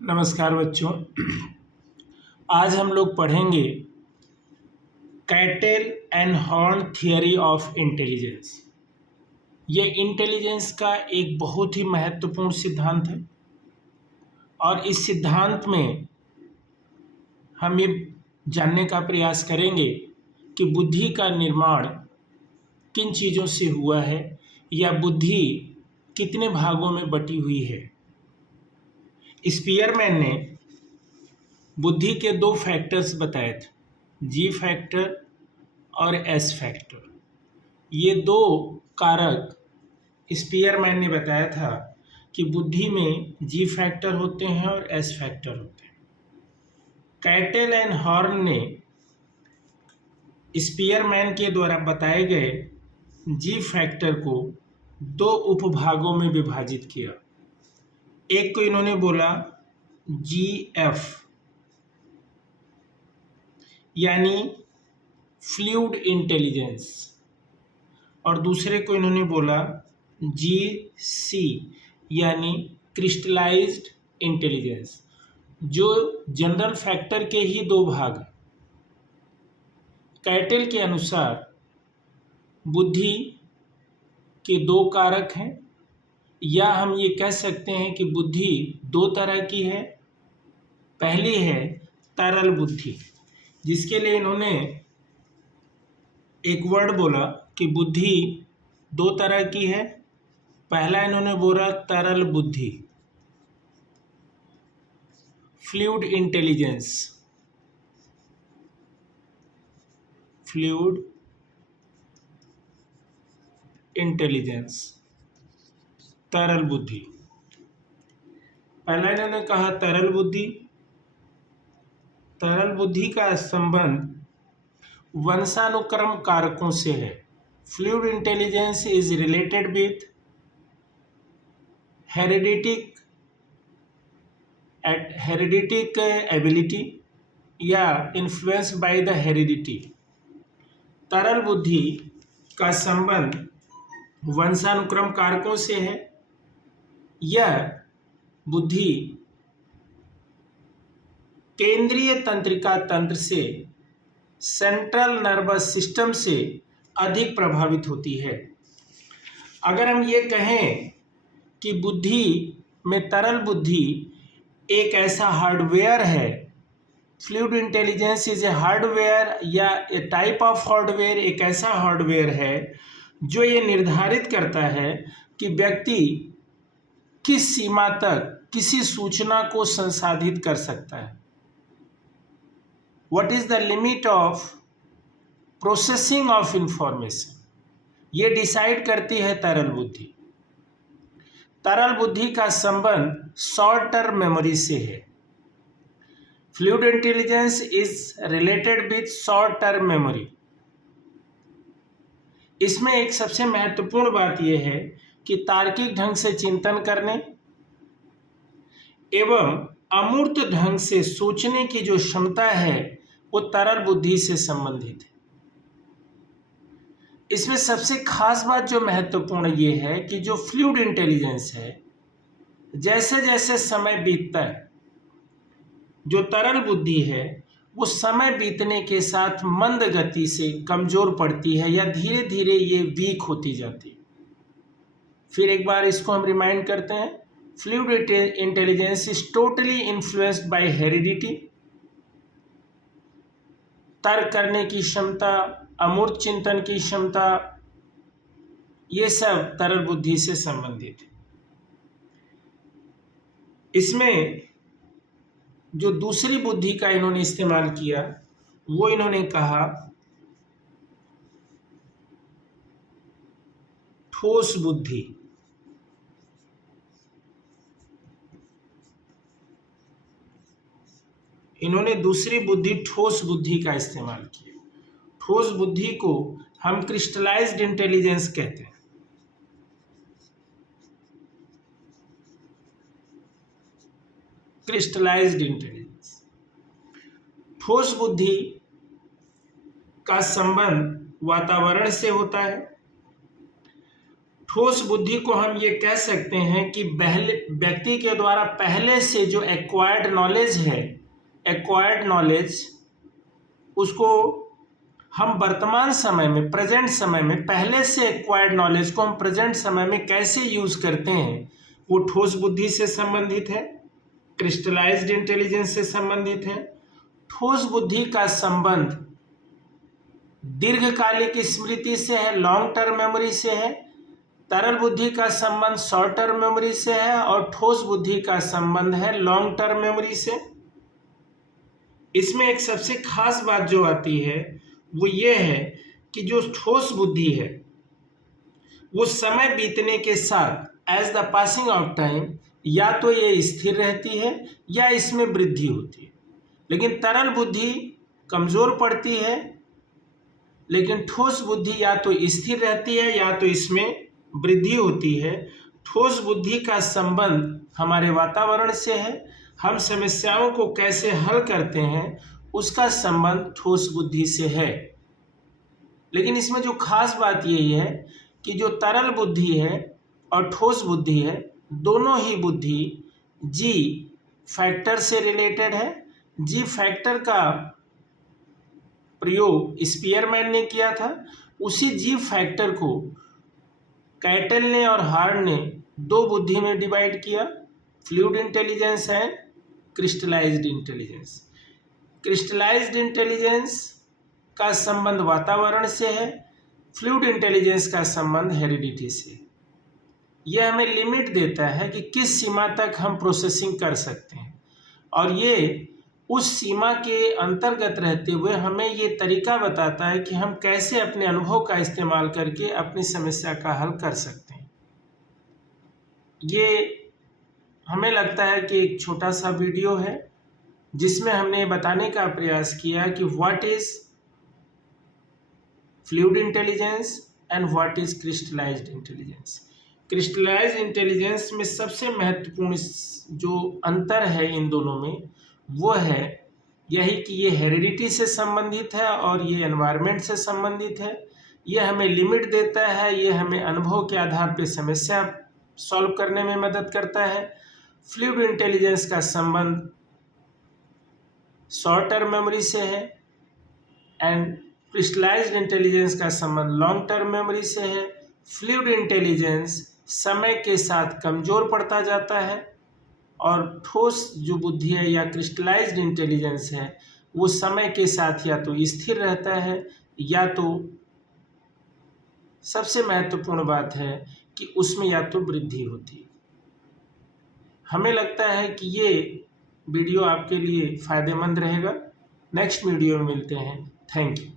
नमस्कार बच्चों। आज हम लोग पढ़ेंगे cattle and horn theory of intelligence. ये इंटेलिजेंस का एक बहुत ही महत्वपूर्ण सिद्धांत है और इस सिद्धांत में हम ये जानने का प्रयास करेंगे कि बुद्धि का निर्माण किन चीज़ों से हुआ है या बुद्धि कितने भागों में बटी हुई है। स्पीयरमैन ने बुद्धि के दो फैक्टर्स बताए थे, जी फैक्टर और एस फैक्टर। ये दो कारक स्पीयरमैन ने बताया था कि बुद्धि में जी फैक्टर होते हैं और एस फैक्टर होते हैं। कैटल एंड हॉर्न ने स्पीयरमैन के द्वारा बताए गए जी फैक्टर को दो उपभागों में विभाजित किया। एक को इन्होंने बोला जी एफ यानी फ्लूइड इंटेलिजेंस और दूसरे को इन्होंने बोला जी सी यानी क्रिस्टलाइज्ड इंटेलिजेंस, जो जनरल फैक्टर के ही दो भाग हैं। कैटल के अनुसार बुद्धि के दो कारक हैं, या हम ये कह सकते हैं कि बुद्धि दो तरह की है। पहली है तरल बुद्धि, जिसके लिए इन्होंने एक वर्ड बोला कि बुद्धि दो तरह की है। पहला इन्होंने बोला तरल बुद्धि, फ्लूइड इंटेलिजेंस, फ्लूइड इंटेलिजेंस, तरल बुद्धि। पहला इन्होंने कहा तरल बुद्धि। तरल बुद्धि का संबंध वंशानुक्रम कारकों से है। Fluid intelligence is related with hereditic ability या इन्फ्लुएंस बाय द हेरिडिटी। तरल बुद्धि का संबंध वंशानुक्रम कारकों से है। यह बुद्धि केंद्रीय तंत्रिका तंत्र से, सेंट्रल नर्वस सिस्टम से अधिक प्रभावित होती है। अगर हम ये कहें कि बुद्धि में तरल बुद्धि एक ऐसा हार्डवेयर है, fluid intelligence is a hardware या ए टाइप ऑफ हार्डवेयर, एक ऐसा हार्डवेयर है जो ये निर्धारित करता है कि व्यक्ति किस सीमा तक किसी सूचना को संसाधित कर सकता है। What is the limit of processing of information? ये डिसाइड करती है तरल बुद्धि। तरल बुद्धि का संबंध शॉर्ट टर्म मेमोरी से है। Fluid intelligence is related with short term memory. इसमें एक सबसे महत्वपूर्ण बात यह है कि तार्किक ढंग से चिंतन करने एवं अमूर्त ढंग से सोचने की जो क्षमता है वो तरल बुद्धि से संबंधित है। इसमें सबसे खास बात जो महत्वपूर्ण ये है कि जो फ्लूइड इंटेलिजेंस है, जैसे जैसे समय बीतता है, जो तरल बुद्धि है वो समय बीतने के साथ मंद गति से कमजोर पड़ती है या धीरे धीरे ये वीक होती जाती है। फिर एक बार इसको हम रिमाइंड करते हैं। Fluid intelligence is totally influenced by heredity. तर्क करने की क्षमता, अमूर्त चिंतन की क्षमता, ये सब तरल बुद्धि से संबंधित है। इसमें जो दूसरी बुद्धि का इन्होंने इस्तेमाल किया वो इन्होंने कहा ठोस बुद्धि। इन्होंने दूसरी बुद्धि ठोस बुद्धि का इस्तेमाल किया। ठोस बुद्धि को हम क्रिस्टलाइज्ड इंटेलिजेंस कहते हैं। क्रिस्टलाइज्ड इंटेलिजेंस, ठोस बुद्धि का संबंध वातावरण से होता है। ठोस बुद्धि को हम ये कह सकते हैं कि व्यक्ति के द्वारा पहले से जो एक्वायर्ड नॉलेज है, एक्वायर्ड नॉलेज, उसको हम वर्तमान समय में, प्रेजेंट समय में, पहले से एक्वायर्ड नॉलेज को हम प्रेजेंट समय में कैसे यूज करते हैं, वो ठोस बुद्धि से संबंधित है, क्रिस्टलाइज्ड इंटेलिजेंस से संबंधित है। ठोस बुद्धि का संबंध दीर्घकालिक स्मृति से है, लॉन्ग टर्म मेमोरी से है। तरल बुद्धि का संबंध शॉर्ट टर्म मेमोरी से है और ठोस बुद्धि का संबंध है लॉन्ग टर्म मेमोरी से। इसमें एक सबसे खास बात जो आती है वो ये है कि जो ठोस बुद्धि है वो समय बीतने के साथ as the passing of time या तो ये स्थिर रहती है या इसमें वृद्धि होती है। लेकिन तरल बुद्धि कमजोर पड़ती है, लेकिन ठोस बुद्धि या तो स्थिर रहती है या तो इसमें वृद्धि होती है। ठोस बुद्धि का संबंध हमारे वातावरण से है, हम समस्याओं को कैसे हल करते हैं उसका संबंध ठोस बुद्धि से है। लेकिन इसमें जो खास बात यही है कि जो तरल बुद्धि है और ठोस बुद्धि है, दोनों ही बुद्धि जी फैक्टर से रिलेटेड है। जी फैक्टर का प्रयोग स्पीयरमैन ने किया था। उसी जी फैक्टर को कैटल ने और हार्ड ने दो बुद्धि में डिवाइड किया, fluid intelligence and crystallised intelligence. Crystallised intelligence का संबंध वातावरण से है, फ्लूइड इंटेलिजेंस का संबंध हेरिडिटी से। यह हमें लिमिट देता है कि किस सीमा तक हम प्रोसेसिंग कर सकते हैं, और ये उस सीमा के अंतर्गत रहते हुए हमें ये तरीका बताता है कि हम कैसे अपने अनुभव का इस्तेमाल करके अपनी समस्या का हल कर सकते हैं। ये हमें लगता है कि एक छोटा सा वीडियो है जिसमें हमने बताने का प्रयास किया कि what is fluid intelligence and what is crystallised intelligence. Crystallised intelligence में सबसे महत्वपूर्ण जो अंतर है इन दोनों में वो है यही कि ये हेरिडिटी से संबंधित है और ये एनवायरनमेंट से संबंधित है। ये हमें लिमिट देता है, ये हमें अनुभव के आधार पर समस्या सॉल्व करने में मदद करता है। फ्लूइड इंटेलिजेंस का संबंध शॉर्ट टर्म मेमोरी से है एंड क्रिस्टलाइज्ड इंटेलिजेंस का संबंध लॉन्ग टर्म मेमोरी से है। फ्लूइड इंटेलिजेंस समय के साथ कमजोर पड़ता जाता है और ठोस जो बुद्धि है या क्रिस्टलाइज्ड इंटेलिजेंस है वो समय के साथ या तो स्थिर रहता है या तो सबसे महत्वपूर्ण बात है कि उसमें या तो वृद्धि होती है। हमें लगता है कि ये वीडियो आपके लिए फ़ायदेमंद रहेगा। नेक्स्ट वीडियो में मिलते हैं। Thank you.